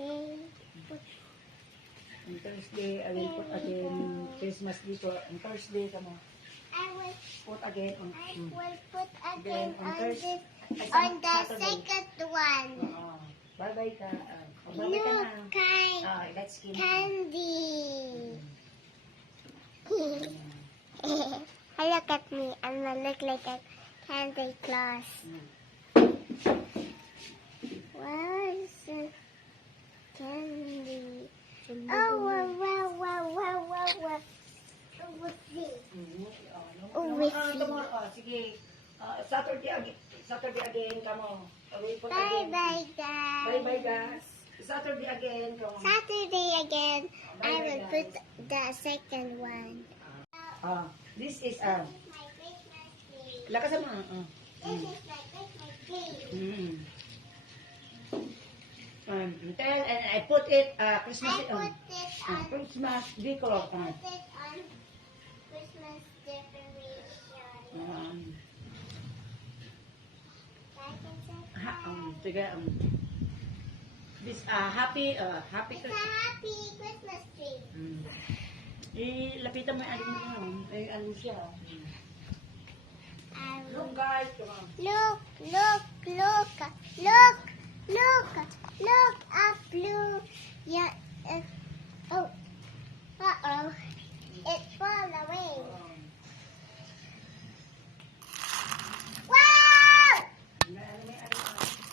On Thursday, I will put again Christmas dito. On Thursday, come on. I will Put again on, put again on on Thursday. this on the Saturday. second one. Oo. Bye-bye ka. Bye-bye ka na. Look, kind Let's skin. candy. Look at me. I'm gonna look like a candy claus. What is this candy? Oh, wow, wow, wow, wow, wow, wow. What's this? Sige. Saturday again, come on. Bye-bye, guys. Bye-bye, guys. Saturday again, come on. Saturday again, I Bye-bye, will guys. put the second one. This is, My Christmas tree. lakas mo. This is my Christmas tree. And I put it, Christmas, I put this on. Christmas decor. Put it on Christmas decoration. Sige, this, happy It's a happy Christmas tree. Lapitan mo yung alin mo. Ay, alin siya. Look, Look, guys, come on. look, up, blue. Yeah. Oh. Uh-oh. It fell away. Wow!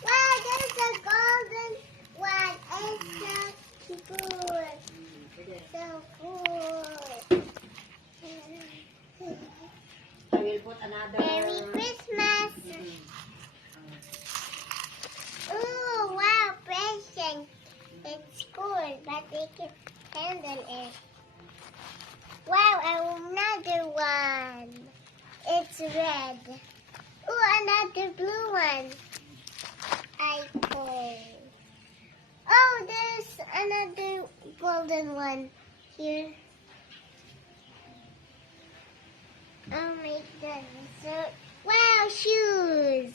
Wow, there's a golden one. It's so good. So good. I will put another. Merry Christmas. Ooh, wow, present. It's cool, but they can handle it. Wow, another one. It's red. Ooh, another blue one. iPhone. Oh, there's another golden one here. Oh my goodness. So, wow, shoes.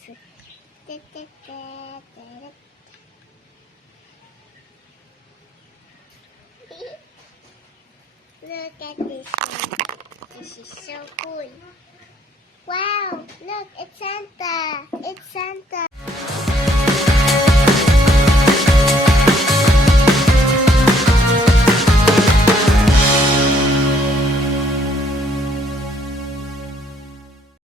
Look at this one. This is so cool. Wow, look, it's Santa. It's Santa.